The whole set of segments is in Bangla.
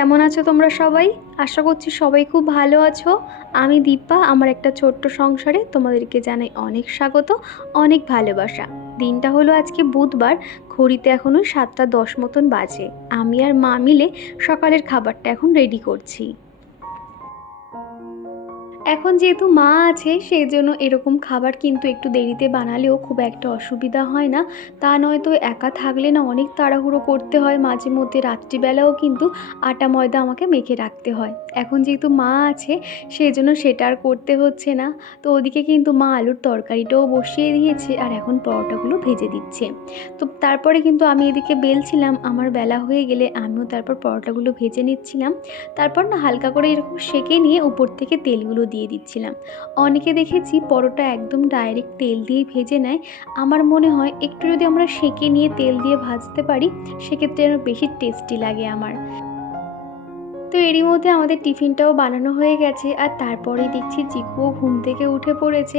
কেমন আছো তোমরা সবাই? আশা করছি সবাই খুব ভালো আছো। আমি দীপা আমার একটা ছোট্ট সংসারে তোমাদেরকে জানাই অনেক স্বাগত, অনেক ভালোবাসা। দিনটা হলো আজকে বুধবার, ঘড়িতে এখনও সাতটা দশ মতন বাজে। আমি আর মা মিলে সকালের খাবারটা এখন রেডি করছি। এখন যেহেতু মা আছে সেই জন্য এরকম খাবার কিন্তু একটু দেরিতে বানালেও খুব একটা অসুবিধা হয় না। তা নয়তো একা থাকলে না অনেক তাড়াহুড়ো করতে হয়। মাঝে মধ্যে রাত্রিবেলাও কিন্তু আটা ময়দা আমাকে মেখে রাখতে হয়। এখন যেহেতু মা আছে সেই জন্য সেটা আর করতে হচ্ছে না। তো ওদিকে কিন্তু মা আলুর তরকারিটাও বসিয়ে দিয়েছে আর এখন পরোটাগুলো ভেজে দিচ্ছে। তো তারপরে কিন্তু আমি এদিকে বেলছিলাম, আমার বেলা হয়ে গেলে আমিও তারপর পরোটাগুলো ভেজে নিচ্ছিলাম। তারপর না হালকা করে এরকম সেকে নিয়ে উপর থেকে তেলগুলো দিয়ে দিচ্ছিলাম। অনেকে দেখেছি পরোটা একদম ডাইরেক্ট তেল দিয়ে ভেজে নেয়। আমার মনে হয় একটু যদি আমরা সেঁকে নিয়ে তেল দিয়ে ভাজতে পারি, সেক্ষেত্রে আরও বেশি টেস্টি লাগে আমার। তো এরই মধ্যে আমাদের টিফিনটাও বানানো হয়ে গেছে আর তারপরেই দেখছি চিকুও ঘুম থেকে উঠে পড়েছে।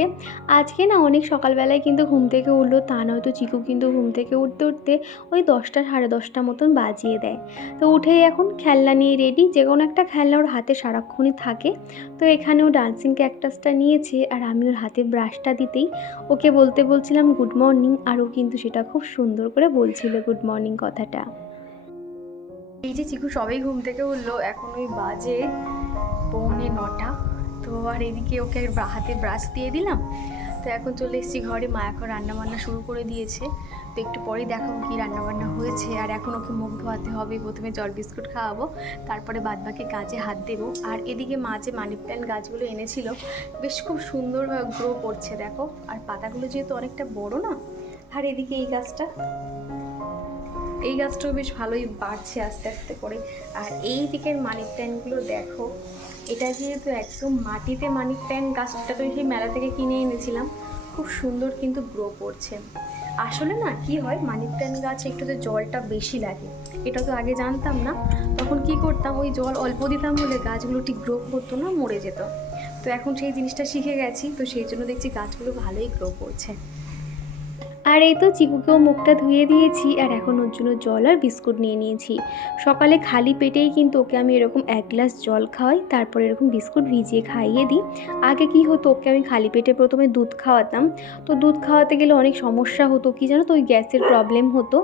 আজকে না অনেক সকালবেলায় কিন্তু ঘুম থেকে উঠল, তা নয়তো চিকু কিন্তু ঘুম থেকে উঠতে উঠতে ওই দশটা সাড়ে দশটা মতন বাজিয়ে দেয়। তো উঠেই এখন খেলনা নিয়ে রেডি যে কোনো একটা খেলনা ওর হাতে সারাক্ষণই থাকে। তো এখানেও ডান্সিং ক্যাকটাসটা নিয়েছে আর আমি ওর হাতে ব্রাশটা দিতেই ওকে বলতে বলছিলাম গুড মর্নিং আর ও কিন্তু সেটা খুব সুন্দর করে বলছিল গুড মর্নিং কথাটা। এই যে চিকু সবাই ঘুম থেকে উঠল, এখন ওই বাজে পৌনে নটা। তো আর এদিকে ওকে হাতে ব্রাশ দিয়ে দিলাম। তো এখন চলে এসেছি ঘরে, মা এখন রান্নাবান্না শুরু করে দিয়েছে। তো একটু পরেই দেখাবো কি রান্নাবান্না হয়েছে। আর এখন ওকে মুখ ধোয়াতে হবে, প্রথমে জল বিস্কুট খাওয়াবো, তারপরে বাদবাকি কাজে হাত দেবো। আর এদিকে মা যে মানি প্ল্যান্ট গাছগুলো এনেছিল, বেশ খুব সুন্দরভাবে গ্রো করছে, দেখো। আর পাতাগুলো যেহেতু অনেকটা বড় না, আর এদিকে এই গাছটা এই গাছটাও বেশ ভালোই বাড়ছে আস্তে আস্তে করে। আর এই দিকের মানি প্ল্যান্টগুলো দেখো, এটা যেহেতু একদম মাটিতে মানি প্ল্যান্ট গাছটা তো সেই মেলা থেকে কিনে এনেছিলাম, খুব সুন্দর কিন্তু গ্রো করছে। আসলে না কি হয় মানি গাছে একটু তো জলটা বেশি লাগে, এটা তো আগে জানতাম না। তখন কি করতাম, ওই জল অল্প দিতাম বলে গাছগুলো ঠিক গ্রো করতো না, মরে যেত। তো এখন সেই জিনিসটা শিখে গেছি, তো সেই জন্য দেখছি গাছগুলো ভালোই গ্রো করছে। আর এই তো চিকুকেও মুখটা ধুয়ে দিয়েছি আর এখন ওর জন্য জল আর বিস্কুট নিয়ে নিয়েছি। সকালে খালি পেটেই কিন্তু ওকে আমি এরকম এক গ্লাস জল খাওয়াই, তারপর এরকম বিস্কুট ভিজিয়ে খাইয়ে দিই। আগে কি হতো, ওকে আমি খালি পেটে প্রথমে দুধ খাওয়াতাম। তো দুধ খাওয়াতে গেলে অনেক সমস্যা হতো, কি জানো তো, ওই গ্যাসের প্রবলেম হতো।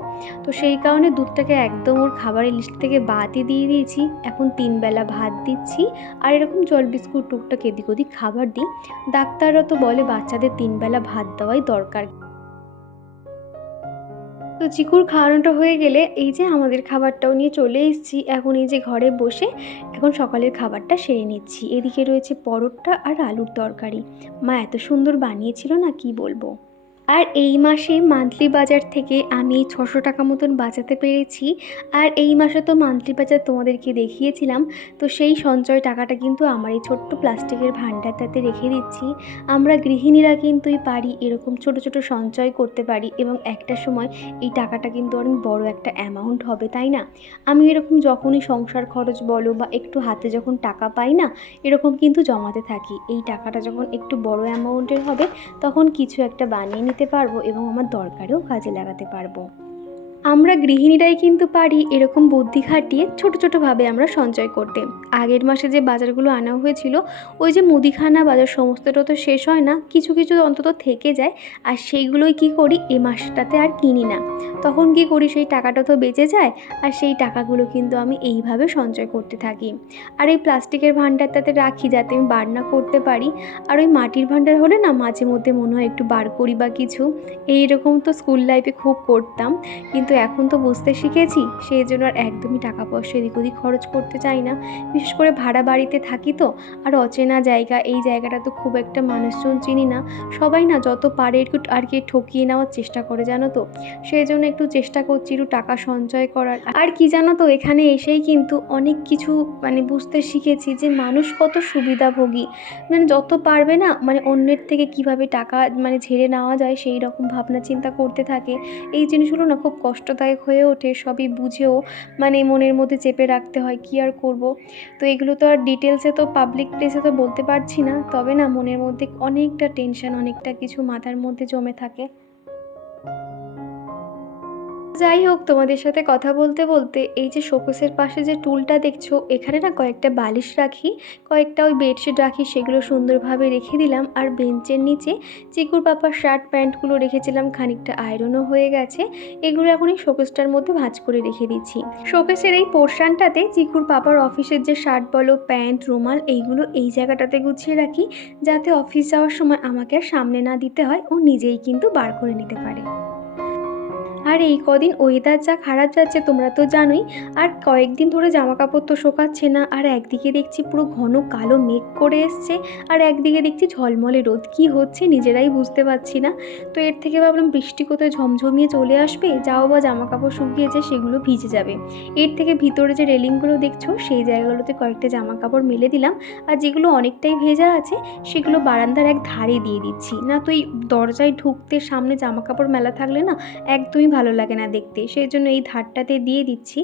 তো সেই কারণে দুধটাকে একদম ওর খাবারের লিস্ট থেকে বাদই দিয়ে দিয়েছি। এখন তিন বেলা ভাত দিচ্ছি আর এরকম জল, বিস্কুট, টুকটাক এদিক ওদিক খাবার দিই। ডাক্তাররা তো বলে বাচ্চাদের তিন বেলা ভাত দেওয়াই দরকার। তো চিকুর খাওয়ানোটা হয়ে গেলে এই যে আমাদের খাবারটাও নিয়ে চলে এসেছি। এখন এই যে ঘরে বসে এখন সকালের খাবারটা সেরে নিচ্ছি। এদিকে রয়েছে পরোটা আর আলুর তরকারি। মা এত সুন্দর বানিয়েছিল না কি বলব? আর এই মাসে মান্থলি বাজার থেকে আমি ছশো টাকা মতন বাঁচাতে পেরেছি। আর এই মাসে তো মান্থলি বাজার তোমাদেরকে দেখিয়েছিলাম, তো সেই সঞ্চয় টাকাটা কিন্তু আমার এই ছোট্ট প্লাস্টিকের ভাণ্ডারটাতে রেখে দিচ্ছি। আমরা গৃহিণীরা কিন্তুই পারি এরকম ছোট ছোট সঞ্চয় করতে পারি এবং একটা সময় এই টাকাটা কিন্তু অনেক বড় একটা অ্যামাউন্ট হবে, তাই না? আমি এরকম যখনই সংসার খরচ বলো বা একটু হাতে যখন টাকা পাই না, এরকম কিন্তু জমাতে থাকি। এই টাকাটা যখন একটু বড় অ্যামাউন্টের হবে, তখন কিছু একটা বানিয়ে নিতে পারব এবং আমার দরকারেও কাজে লাগাতে পারব। আমরা গৃহিণীরাই কিন্তু পারি এরকম বুদ্ধি খাটিয়ে ছোট ছোটোভাবে আমরা সঞ্চয় করতে। আগের মাসে যে বাজারগুলো আনা হয়েছিল, ওই যে মুদিখানা বাজার সমস্তটা তো শেষ হয় না, কিছু কিছু অন্তত থেকে যায়, আর সেইগুলোই কি করি, এ মাসটাতে আর কিনি না। তখন কি করি, সেই টাকাটা তো বেঁচে যায়, আর সেই টাকাগুলো কিন্তু আমি এইভাবে সঞ্চয় করতে থাকি। আর এই প্লাস্টিকের ভাণ্ডারটাতে রাখি যাতে আমি বার না করতে পারি, আর ওই মাটির ভাণ্ডার হলে না মাঝে মধ্যে মনে হয় একটু বার করি বা কিছু। এইরকম তো স্কুল লাইফে খুব করতাম, কিন্তু এখন তো বুঝতে শিখেছি, সেই জন্য আর একদমই টাকা পয়সা এদিক ওদিক খরচ করতে চাই না। বিশেষ করে ভাড়া বাড়িতে থাকি তো, আর অচেনা জায়গা, এই জায়গাটা তো খুব একটা মানুষজন চিনি না। সবাই না যত পারে একটু আর কি ঠকিয়ে নেওয়ার চেষ্টা করে, জানো তো? সেই জন্য একটু চেষ্টা করছি একটু টাকা সঞ্চয় করার। আর কি জানো তো, এখানে এসেই কিন্তু অনেক কিছু মানে বুঝতে শিখেছি যে মানুষ কত সুবিধাভোগী। মানে যত পারবে না মানে অন্যের থেকে কীভাবে টাকা মানে ঝেড়ে নেওয়া যায়, সেই রকম ভাবনা চিন্তা করতে থাকে। এই জিনিসগুলো না খুব কষ্টদায়ক হয়ে ওঠে, সবই বুঝেও মানে মনের মধ্যে চেপে রাখতে হয়, কি আর করব? তো এগুলো তো আর ডিটেলসে তো পাবলিক প্লেসে তো বলতে পারছি না, তবে না মনের মধ্যে অনেকটা টেনশন অনেকটা কিছু মাথার মধ্যে জমে থাকে। যাই হোক, তোমাদের সাথে কথা বলতে বলতে এই যে শোকেসের পাশে যে টুলটা দেখছ, এখানে না কয়েকটা বালিশ রাখি, কয়েকটা ওই বেডশিট রাখি, সেগুলো সুন্দরভাবে রেখে দিলাম। আর বেঞ্চের নিচে চিকুর পাপার শার্ট প্যান্টগুলো রেখেছিলাম, খানিকটা আয়রনও হয়ে গেছে। এগুলো এখন এই শোকেসটার মধ্যে ভাঁজ করে রেখে দিচ্ছি। শোকেসের এই পোর্শনটাতে চিকুর পাপার অফিসের যে শার্ট বলো, প্যান্ট, রুমাল, এইগুলো এই জায়গাটাতে গুছিয়ে রাখি, যাতে অফিস যাওয়ার সময় আমাকে আর সামনে না দিতে হয়, ও নিজেই কিন্তু বার করে নিতে পারে। আর, এই কদিন ওয়েদার যা খারাপ যাচ্ছে তোমরা তো জানোই। আর কয়েকদিন ধরে জামা কাপড় তো শোকাচ্ছে না। আর একদিকে দেখছি পুরো ঘন কালো মেঘ করে এসছে। আর একদিকে দেখছি ঝলমলে রোদ। কি হচ্ছে নিজেরাই বুঝতে পারছি না। তো এর থেকে ভাবলাম বৃষ্টি কোথায় ঝমঝমিয়ে চলে আসবে? যাও বা জামা কাপড় শুকিয়েছে সেগুলো ভিজে যাবে। এর থেকে ভিতরে যে রেলিংগুলো দেখছ, সেই জায়গাগুলোতে কয়েকটা জামা কাপড় মেলে দিলাম। আর যেগুলো অনেকটাই ভেজা আছে, সেগুলো বারান্দার এক ধারে দিয়ে দিচ্ছি। না তো এই দরজায় ঢুকতে সামনে জামা কাপড় মেলা থাকলে না, একদমই ভালো লাগে না দেখতে সেই জন্য এই ধারটাতে দিয়ে দিচ্ছি।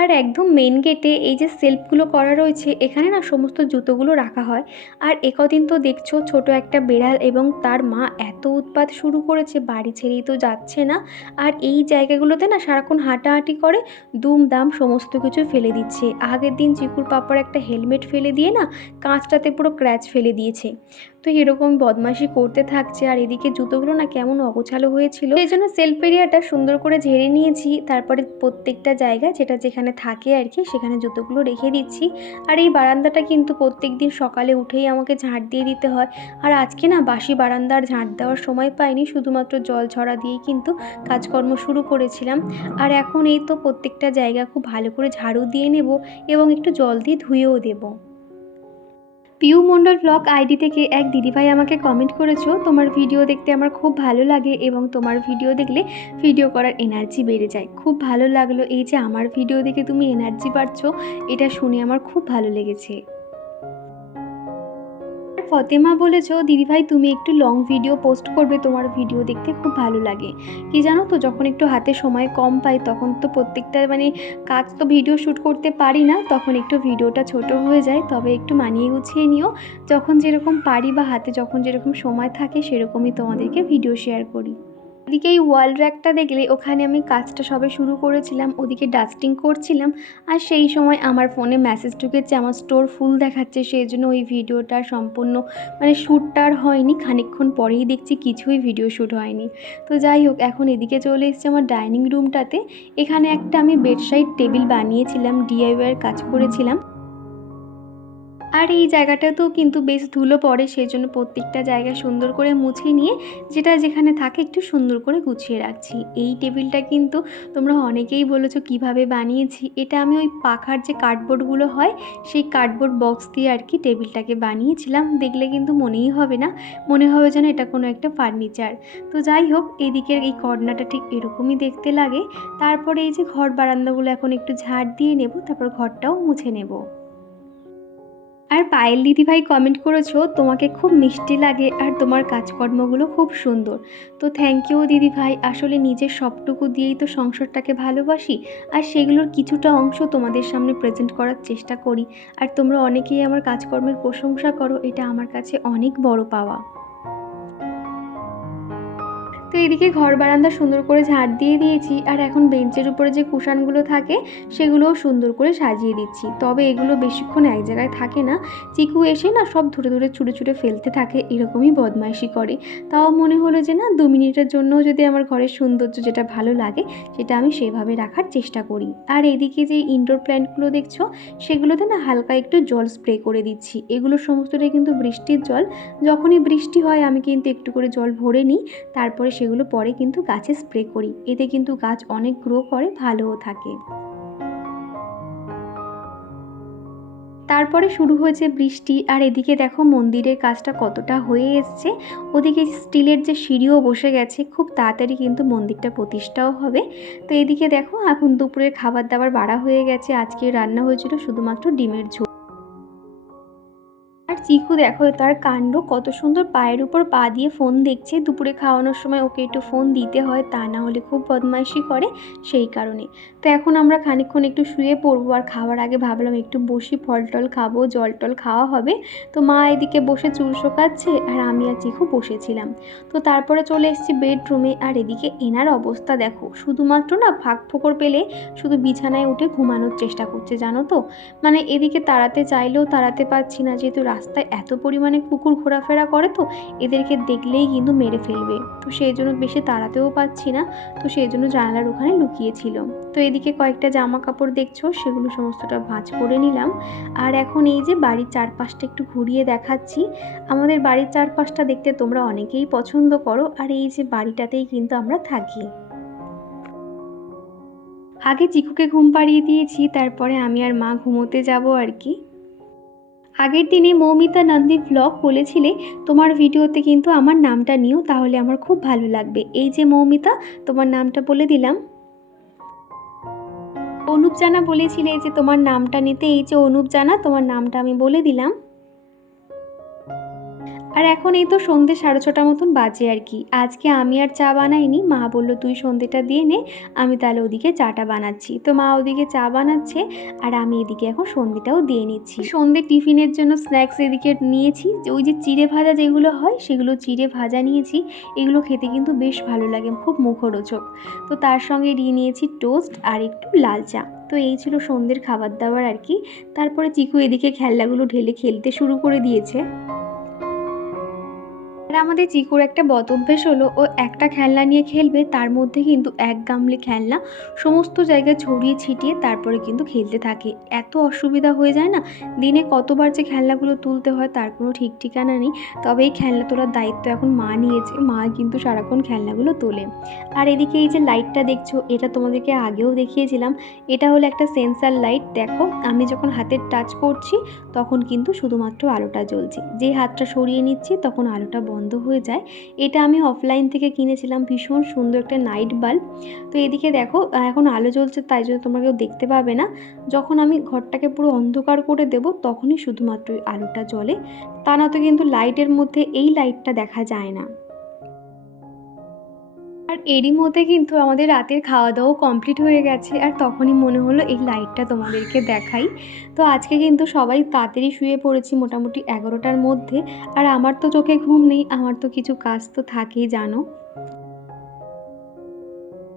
আর একদম মেন গেটে এই যে সেলফগুলো করা রয়েছে, এখানে না সমস্ত জুতোগুলো রাখা হয়। আর একদিন তো দেখছ ছোট একটা বেড়াল এবং তার মা এত উৎপাত শুরু করেছে, বাড়ি ছেড়েই তো যাচ্ছে না। আর এই জায়গাগুলোতে না সারাক্ষণ হাঁটাহাঁটি করে, দুমদাম সমস্ত কিছু ফেলে দিচ্ছে। আগের দিন চিকুর পাপার একটা হেলমেট ফেলে দিয়ে না কাঁচটাতে পুরো ক্র্যাচ ফেলে দিয়েছে। তো এরকম বদমাশি করতে থাকছে আর এদিকে জুতোগুলো না কেমন অগোছালো হয়েছিল। এই জন্য সেলফ এরিয়াটা সুন্দর করে ঝেড়ে নিয়েছি। তারপরে প্রত্যেকটা জায়গা যেটা যেখানে থাকে আর কি, সেখানে জুতোগুলো রেখে দিচ্ছি। আর এই বারান্দাটা কিন্তু প্রত্যেক দিন সকালে উঠেই আমাকে ঝাঁট দিয়ে দিতে হয়। আর আজকে না বাসি বারান্দার ঝাঁট দেওয়ার সময় পাইনি, শুধুমাত্র জল ছড়া দিয়েই কিন্তু কাজকর্ম শুরু করেছিলাম। আর এখন এই তো প্রত্যেকটা জায়গা খুব ভালো করে ঝাড়ু দিয়ে নেব এবং একটু জল দিয়ে ধুয়েও দেবো। পিউ মণ্ডল ব্লগ আইডি থেকে এক দিদিভাই আমাকে কমেন্ট করেছ, তোমার ভিডিও দেখতে আমার খুব ভালো লাগে এবং তোমার ভিডিও দেখলে ভিডিও করার এনার্জি বেড়ে যায়। খুব ভালো লাগল এই যে আমার ভিডিও দেখে তুমি এনার্জি পাচ্ছ এটা শুনে আমার খুব ভালো লেগেছে। ফতেমা বলেছ, দিদিভাই, তুমি একটু লং ভিডিও পোস্ট করবে, তোমার ভিডিও দেখতে খুব ভালো লাগে। কি জানো তো, যখন একটু হাতে সময় কম পাই, তখন তো প্রত্যেকটা মানে কাজ তো ভিডিও শ্যুট করতে পারি না, তখন একটু ভিডিওটা ছোট হয়ে যায়, তবে একটু মানিয়ে গুছিয়ে নিও। যখন যেরকম পারি বা হাতে যখন যেরকম সময় থাকে, সেরকমই তোমাদেরকে ভিডিও শেয়ার করি। এদিকে এই ওয়াল র্যাকটা দেখলে ওখানে আমি কাজটা সবে শুরু করেছিলাম, ওদিকে ডাস্টিং করছিলাম আর সেই সময় আমার ফোনে মেসেজ ঢুকেছে, আমার স্টোর ফুল দেখাচ্ছে, সেই জন্য ওই ভিডিওটা সম্পূর্ণ মানে শ্যুটটা আর হয়নি, খানিকক্ষণ পরেই দেখছি কিছুই ভিডিও শ্যুট হয়নি। তো যাই হোক, এখন এদিকে চলে এসেছে আমার ডাইনিং রুমটাতে এখানে একটা আমি বেডসাইড টেবিল বানিয়েছিলাম ডিআইওয়াইয়ের কাজ করেছিলাম। আর এই জায়গাটাতেও কিন্তু বেশ ধুলো পড়ে, সেই জন্য প্রত্যেকটা জায়গা সুন্দর করে মুছে নিয়ে যেটা যেখানে থাকে একটু সুন্দর করে গুছিয়ে রাখছি। এই টেবিলটা কিন্তু তোমরা অনেকেই বলেছ কীভাবে বানিয়েছি। এটা আমি ওই পাখার যে কার্ডবোর্ডগুলো হয়, সেই কার্ডবোর্ড বক্স দিয়ে আর কি টেবিলটাকে বানিয়েছিলাম। দেখলে কিন্তু মনেই হবে না, মনে হবে যেন এটা কোনো একটা ফার্নিচার। তো যাই হোক, এদিকের এই কর্নাটা ঠিক এরকমই দেখতে লাগে। তারপরে এই যে ঘর বারান্দাগুলো এখন একটু ঝাড় দিয়ে নেব, তারপর ঘরটাও মুছে নেব। আর পায়েল দিদিভাই কমেন্ট করেছ, তোমাকে খুব মিষ্টি লাগে আর তোমার কাজকর্মগুলো খুব সুন্দর। তো থ্যাংক ইউ দিদিভাই, আসলে নিজের সবটুকু দিয়েই তো সংসারটাকে ভালোবাসি আর সেগুলোর কিছুটা অংশ তোমাদের সামনে প্রেজেন্ট করার চেষ্টা করি। আর তোমরা অনেকেই আমার কাজকর্মের প্রশংসা করো, এটা আমার কাছে অনেক বড় পাওয়া। তো এদিকে ঘর বারান্দা সুন্দর করে ঝাড় দিয়ে দিয়েছি, আর এখন বেঞ্চের উপরে যে কুশানগুলো থাকে, সেগুলোও সুন্দর করে সাজিয়ে দিচ্ছি। তবে এগুলো বেশিক্ষণ এক জায়গায় থাকে না। চিকু এসে না সব ধরে ধরে ছুটে ছুটে ফেলতে থাকে, এরকমই বদমাইশি করে। তাও মনে হলো যে না, দু মিনিটের জন্য যদি আমার ঘরের সৌন্দর্য যেটা ভালো লাগে, সেটা আমি সেভাবে রাখার চেষ্টা করি। আর এদিকে যে ইনডোর প্ল্যান্টগুলো দেখছ, সেগুলোতে না হালকা একটু জল স্প্রে করে দিচ্ছি। এগুলো সমস্তটাই কিন্তু বৃষ্টির জল। যখনই বৃষ্টি হয়, আমি কিন্তু একটু করে জল ভরে নিই। তারপরে সেগুলো পরে কিন্তু গাছে স্প্রে করি। এতে কিন্তু গাছ অনেক গ্রো করে, ভালোও থাকে। তারপরে শুরু হয়েছে বৃষ্টি। আর এদিকে দেখো মন্দিরের কাজটা কতটা হয়ে এসছে। ওদিকে স্টিলের যে সিঁড়িও বসে গেছে, খুব তাড়াতাড়ি কিন্তু মন্দিরটা প্রতিষ্ঠাও হবে। তো এদিকে দেখো এখন দুপুরের খাবার দাবার বাড়া হয়ে গেছে। আজকে রান্না হয়েছিল শুধুমাত্র ডিমের ঝোল। আর চিকু দেখো, তার কাণ্ড কত সুন্দর পায়ের উপর পা দিয়ে ফোন দেখছে। দুপুরে খাওয়ানোর সময় ওকে একটু ফোন দিতে হয়, তা না হলে খুব বদমাইশি করে সেই কারণে। তো এখন আমরা খানিকক্ষণ একটু শুয়ে পড়ব আর খাওয়ার আগে ভাবলাম একটু বসি ফল টল খাব জল টল খাওয়া হবে। তো মা এদিকে বসে চুল শোকাচ্ছে আর আমি আর চিকু বসেছিলাম। তো তারপরে চলে এসেছি বেডরুমে আর এদিকে এনার অবস্থা দেখো, শুধুমাত্র না ফাঁক ফোকর পেলে শুধু বিছানায় উঠে ঘুমানোর চেষ্টা করছে, জানো তো? মানে এদিকে তাড়াতে চাইলেও তাড়াতে পারছি না, যেহেতু রাস্তায় এত পরিমাণে কুকুর ঘোরাফেরা করে তো, এদেরকে দেখলেই কিন্তু মেরে ফেলবে। তো সেই জন্য বেশি তাড়াতেও পাচ্ছি না, তো সেই জন্য জানালার ওখানে লুকিয়েছিল। তো এদিকে কয়েকটা জামা কাপড় দেখছ, সেগুলো সমস্তটা ভাঁজ করে নিলাম। আর এখন এই যে বাড়ির চারপাশটা একটু ঘুরিয়ে দেখাচ্ছি। আমাদের বাড়ির চারপাশটা দেখতে তোমরা অনেকেই পছন্দ করো, আর এই যে বাড়িটাতেই কিন্তু আমরা থাকি। আগে চিকুকে ঘুম পাড়িয়ে দিয়েছি, তারপরে আমি আর মা ঘুমোতে যাব আর কি। আগের দিনে মৌমিতা নন্দী ব্লগ বলেছিলে, তোমার ভিডিওতে কিন্তু আমার নামটা নিও, তাহলে আমার খুব ভালো লাগবে। এই যে মৌমিতা, তোমার নামটা বলে দিলাম। অনুপ জানা বলেছিলে যে, তোমার নামটা নিতে এই যে অনুপ জানা তোমার নামটা আমি বলে দিলাম। আর এখন এই তো সন্ধে সাড়ে ছটা মতন বাজে আর কি। আজকে আমি আর চা বানাইনি, মা বলল, তুই সন্ধেটা দিয়ে নে, আমি তাহলে ওদিকে চাটা বানাচ্ছি। তো মা ওদিকে চা বানাচ্ছে আর আমি এদিকে এখন সন্ধেটাও দিয়ে নিচ্ছি। সন্ধে টিফিনের জন্য স্ন্যাক্স এদিকে নিয়েছি, ওই যে চিড়ে ভাজা যেগুলো হয়, সেগুলো চিড়ে ভাজা নিয়েছি। এগুলো খেতে কিন্তু বেশ ভালো লাগে, খুব মুখরোচক। তো তার সঙ্গে নিয়ে নিয়েছি টোস্ট আর একটু লাল চা। তো এই ছিল সন্ধ্যের খাবার দাবার আর কি। তারপরে চিকু এদিকে খেলনাগুলো ঢেলে খেলতে শুরু করে দিয়েছে। আর আমাদের চিকুর একটা বদ অভ্যেস হলো, ও একটা খেলনা নিয়ে খেলবে, তার মধ্যে কিন্তু এক গামলে খেলনা সমস্ত জায়গায় ছড়িয়ে ছিটিয়ে তারপরে কিন্তু খেলতে থাকে। এত অসুবিধা হয়ে যায় না? দিনে কতবার যে খেলনাগুলো তুলতে হয়, তার কোনো ঠিক ঠিকানা নেই। তবে এই খেলনা তোলার দায়িত্ব এখন মা নিয়েছে। মা কিন্তু সারাক্ষণ খেলনাগুলো তোলে। আর এদিকে এই যে লাইটটা দেখছ, এটা তোমাদেরকে আগেও দেখিয়েছিলাম। এটা হলো একটা সেন্সার লাইট দেখো, আমি যখন হাতের টাচ করছি, তখন কিন্তু শুধুমাত্র আলোটা জ্বলছে। যে হাতটা সরিয়ে নিচ্ছি, তখন আলোটা বন্ধ হয়ে যায়। এটা আমি অফলাইন থেকে কিনেছিলাম। ভীষণ সুন্দর একটা নাইট বাল্ব তো এদিকে দেখো, এখন আলো জ্বলছে, তাই জন্য তোমরা কেউ দেখতে পাবে না। যখন আমি ঘরটাকে পুরো অন্ধকার করে দেব, তখনই শুধুমাত্র আলোটা জ্বলে। তা না তো কিন্তু লাইটের মধ্যে এই লাইটটা দেখা যায় না। আর এরই মধ্যে কিন্তু আমাদের রাতের খাওয়া দাওয়াও কমপ্লিট হয়ে গেছে আর তখনই মনে হলো এই লাইটটা তোমাদেরকে দেখাই। তো আজকে কিন্তু সবাই তাড়াতাড়ি শুয়ে পড়েছি মোটামুটি এগারোটার মধ্যে আর আমার তো চোখে ঘুম নেই, আমার তো কিছু কাজ তো থাকেই, জানো?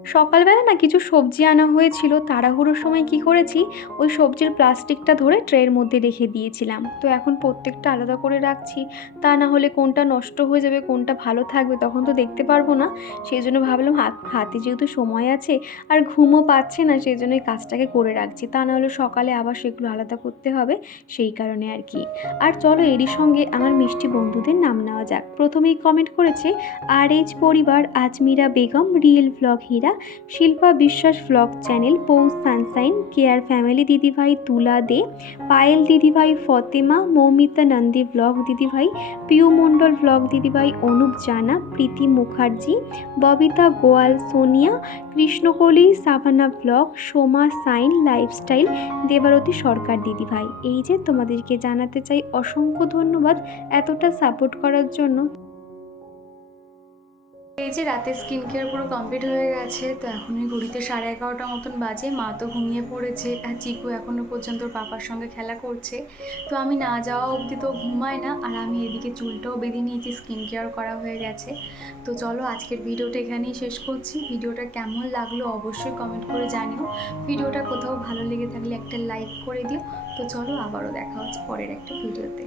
সকালবেলা না কিছু সবজি আনা হয়েছিল, তাড়াহুড়োর সময় কি করেছি? ওই সবজির প্লাস্টিকটা ধরে ট্রের মধ্যে রেখে দিয়েছিলাম। তো এখন প্রত্যেকটা আলাদা করে রাখছি। তা না হলে কোনটা নষ্ট হয়ে যাবে, কোনটা ভালো থাকবে তখন তো দেখতে পারব না। সেই জন্য ভাবলাম হাত, হাতে যেহেতু সময় আছে আর ঘুমও পাচ্ছে না সেই জন্য এই কাজটাকে করে রাখছি। তা না হলে সকালে আবার সেগুলো আলাদা করতে হবে, সেই কারণে আর কি। আর চলো এরই সঙ্গে আমার মিষ্টি বন্ধুদের নাম নেওয়া যাক। প্রথমেই কমেন্ট করেছে আর এইচ পরিবার, Ajmira Begum, real vlog Hira Shilpa Biswas vlog channel Poush sunshine care family দিদিভাই তুলা দে, পায়েল দিদিভাই ফতেমা, মৌমিতা নন্দী ভ্লগ দিদিভাই, পিউ মণ্ডল ভ্লগ দিদিভাই অনুপ জানা, Preeti Mukherjee, Babita Goyal Sonia, Krishnakali Savana vlog Soma sign lifestyle Debarati Sarkar দিদিভাই। এই যে তোমাদেরকে জানাতে চাই অসংখ্য ধন্যবাদ এতটা সাপোর্ট করার জন্য। এই যে রাতে স্কিন কেয়ার পুরো কমপ্লিট হয়ে গেছে, তো এখন ওই ঘড়িতে সাড়ে এগারোটা মতন বাজে, মা তো ঘুমিয়ে পড়েছে আর চিকু এখনও পর্যন্ত পাপার সঙ্গে খেলা করছে। তো আমি না যাওয়া অবধি তো ঘুমায় না, আর আমি এদিকে চুলটাও বেঁধে নিয়েছি স্কিন কেয়ার করা হয়ে গেছে। তো চলো আজকের ভিডিওটা এখানেই শেষ করছি। ভিডিওটা কেমন লাগল অবশ্যই কমেন্ট করে জানিও। ভিডিওটা কোথাও ভালো লেগে থাকলে একটা লাইক করে দিও। তো চলো আবারও দেখা হচ্ছে পরের একটা ভিডিওতে।